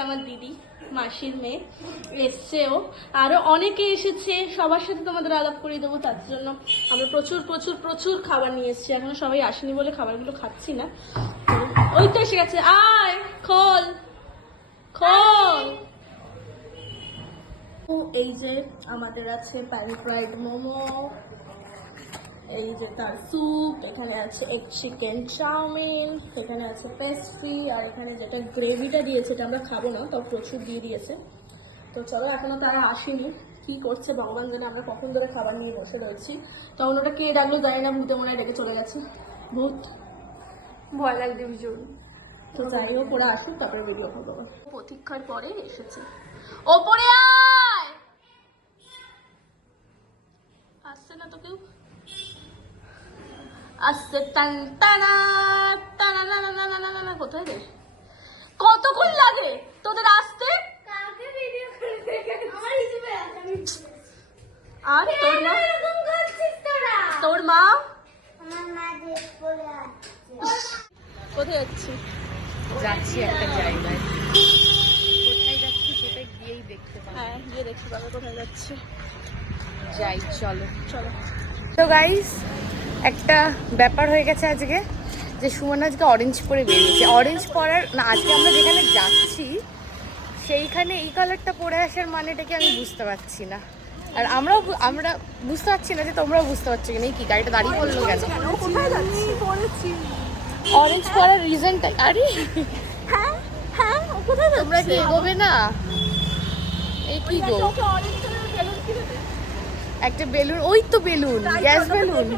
এটা আমার দিদি, মাসির মেয়ে, এসছেও। আরো অনেকে এসেছে, সবার সাথে তোমাদের আলাপ করিয়ে দেবো। তার জন্য আমরা প্রচুর প্রচুর প্রচুর খাবার নিয়ে এসেছি। এখনো সবাই আসেনি বলে খাবারগুলো খাচ্ছি না। ওই তো এসে গেছে, আয় খোল খোল। এই যে আমাদের আছে প্যান ফ্রাইড মোমো, এই যে তার স্যুপ, এখানে আছে এগ চিকেন চাউমিন, এখানে আছে পেস্ট্রি, আর এখানে যেটা গ্রেভিটা দিয়েছে এটা আমরা খাবো না, তাও প্রচুর দিয়ে দিয়েছে। তো চলো, এখনো তারা আসেনি, কি করছে ভগবান জানে। আমরা কখন ধরে খাবার নিয়ে বসে রয়েছি, তখন ওটা কে ডাকলো জানি না, ভূতে মনে ডেকে চলে গেছে। ভূত, ভয় লাগছে ভীষণ। তো যাই হোক, ওরা আসুক তারপরে ভিডিও করবো। প্রতীক্ষার পরে এসেছে। ওপরে আয়, আসছে না তো কেউ, আসছে। টান টানা টানা না না না না না। কোথায় রে, কতক্ষণ লাগে তোদের আসতে? আর তোর মা কোথায় যাচ্ছি? যাচ্ছি একটা জায়গায়, কোথায় যাচ্ছি সেটা গিয়েই দেখতে পাবো। হ্যাঁ, গিয়ে দেখতে পাবে কোথায় যাচ্ছি। যাই, চলো চলো। তো গাইস, একটা ব্যাপার হয়ে গেছে আজকে, যে সুমন আজকে অরেঞ্জ পরে বেরিয়েছে। অরেঞ্জ পরার না, আজকে আমরা যেখানে যাচ্ছি সেইখানে এই কালারটা পরে আসার মানেটাকে আমি বুঝতে পারছি না। আর আমরা বুঝতে পারছি না যে তোমরাও বুঝতে পারছো কিনা। কি গাড়িটা দাঁড়িয়ে পড়লো কেন? অরেঞ্জ পরার রিজনটাই, আরে হ্যাঁ হ্যাঁ, কোথায় তোমরা কি এগোবে না? এই কি গো, একটা বেলুন, ওই তো বেলুন, গ্যাস বেলুন।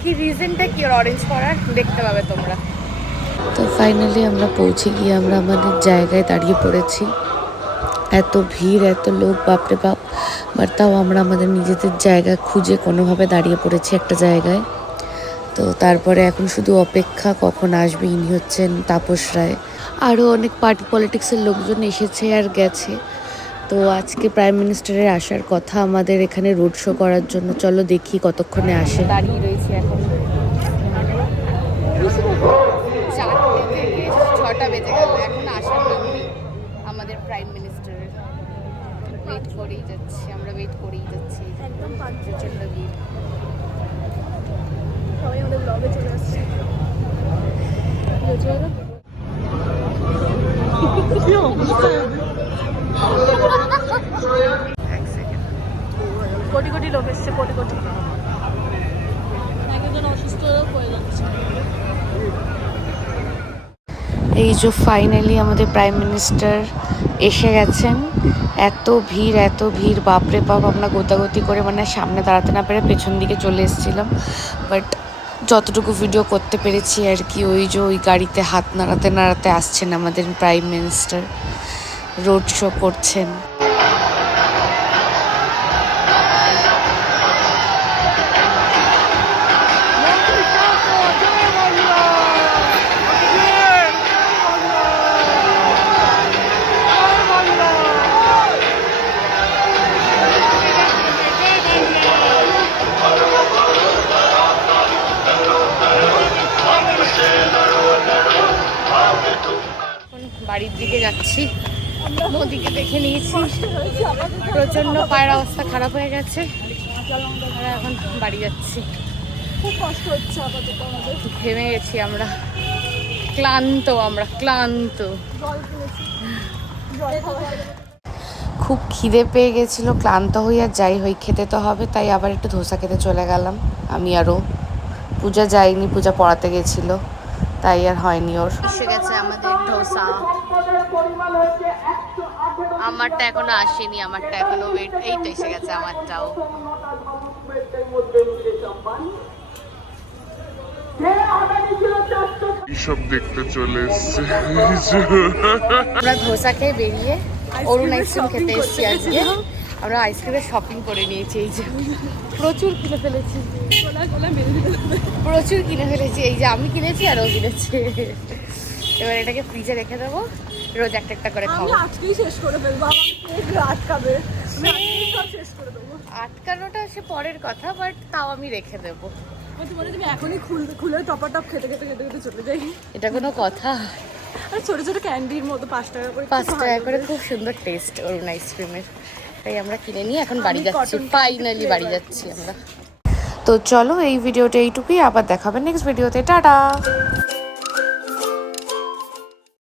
কি রিজনটা কি অরেঞ্জ পরার, দেখতে পাবে তোমরা। তো ফাইনালি আমরা পৌঁছে গিয়ে আমরা আমাদের জায়গায় দাঁড়িয়ে পড়েছি। এত ভিড়, এত লোক, বাপরে বাপ। বাট তাও আমরা আমাদের নিজেদের জায়গা খুঁজে কোনোভাবে দাঁড়িয়ে পড়েছি একটা জায়গায়। তো তারপরে এখন শুধু অপেক্ষা কখন আসবে। ইনি হচ্ছেন তাপস রায়। আরও অনেক পার্টি পলিটিক্সের লোকজন এসেছে আর গেছে। তো আজকে প্রাইম মিনিস্টারের আসার কথা আমাদের এখানে রোড শো করার জন্য। চলো দেখি কতক্ষণে আসে। দাঁড়িয়ে রয়েছি এখন, 4টে থেকে 6টা বেজে গেল, এখন আসার নাম নেই আমাদের প্রাইম মিনিস্টারের। ওয়েট করেই যাচ্ছি, আমরা ওয়েট করেই যাচ্ছি। একদম প্রচণ্ড ভিড়। সবাই আমাদের ব্লগে চলে আসছে। কোটি কোটি লোক এসছে, কোটি কোটি। একজন অসুস্থ হয়ে যাচ্ছে। এই যে ফাইনালি আমাদের প্রাইম মিনিস্টার এসে গেছেন। এত ভিড়, বাপরে বাপ। আমরা গোতাগতি করে মানে সামনে দাঁড়াতে না পেরে পেছন দিকে চলে এসেছিলাম। বাট যতটুকু ভিডিও করতে পেরেছি আর কি, ওই যে ওই গাড়িতে হাত নাড়াতে নাড়াতে আসছেন আমাদের প্রাইম মিনিস্টার, রোড শো করছেন। বাড়ির দিকে যাচ্ছি, নদীকে দেখে নিয়েছি, প্রচন্ড পায়ের অবস্থা খারাপ হয়ে গেছে। আমরা এখন বাড়ি যাচ্ছি, খুব কষ্ট হচ্ছে আপাতত আমাদের। ঘেমে গেছি আমরা, ক্লান্ত, আমরা ক্লান্ত। জল কিনেছি, জল খাওয়া। খুব খিদে পেয়ে গেছিলো, ক্লান্ত হই আর যাই হই, খেতে তো হবে। তাই আবার একটু ধোসা খেতে চলে গেলাম আমি। আরও পূজা যায়নি, পূজা পড়াতে গেছিলো, তাই আর হয়নি ওর। এসে গেছে আমাদের ধোসা। আমারটা এখনো আসেনি, আমারটা এখনো ওয়েট। এই তো এসে গেছে আমারটাও। সব দেখতে চলে এসছে। আমরা ধোসা খেয়ে বেরিয়ে অরুণ আইসক্রিম খেতে এসেছি আজকে। আমরা আইসক্রিমের শপিং করে নিয়েছি। এই যে প্রচুর কিনে ফেলেছি, প্রচুর কিনে ফেলেছি। এই যে আমি কিনেছি আর ও কিনেছে। এবার এটাকে ফ্রিজে রেখে দেবো, রোজ একটা একটা করে খাবো। আজকেই শেষ করে ফেলবো, আটকাবে, শেষ করে দেবো। আটকানোটা সে পরের কথা, বাট তাও আমি রেখে দেবো। তুমি এখনই খুলে টপা টপ খেতে খেতে খেতে খেতে চলে যাই। এটা কোনো কথা? আর ছোট ছোট ক্যান্ডির মতো 5 টাকা করে, 5 টাকা করে, খুব সুন্দর টেস্ট অরুণ আইসক্রিমের। তাই আমরা কিনে নিয়ে এখন বাড়ি যাচ্ছি, ফাইনালি বাড়ি যাচ্ছি আমরা। তো চলো এই ভিডিওটা এইটুকুই, আবার দেখাবে নেক্সট ভিডিওতে, টাটা।